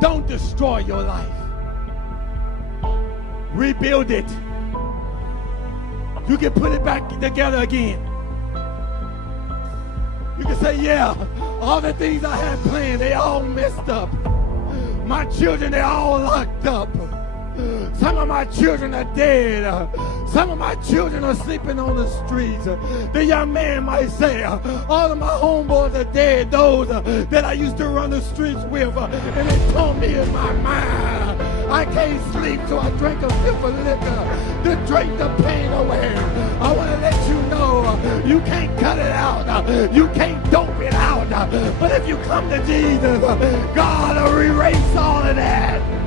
Don't destroy your life. Rebuild it. You can put it back together again. You can say, yeah, all the things I had planned, they all messed up. My children, they're all locked up. Some of my children are dead. Some of my children are sleeping on the streets. The young man might say, all of my homeboys are dead, those that I used to run the streets with. And they told me in my mind, I can't sleep, so I drank a sip of liquor to drink the pain away. I want to let you know, you can't cut it out. You can't dope it out. But if you come to Jesus, God will erase all of that.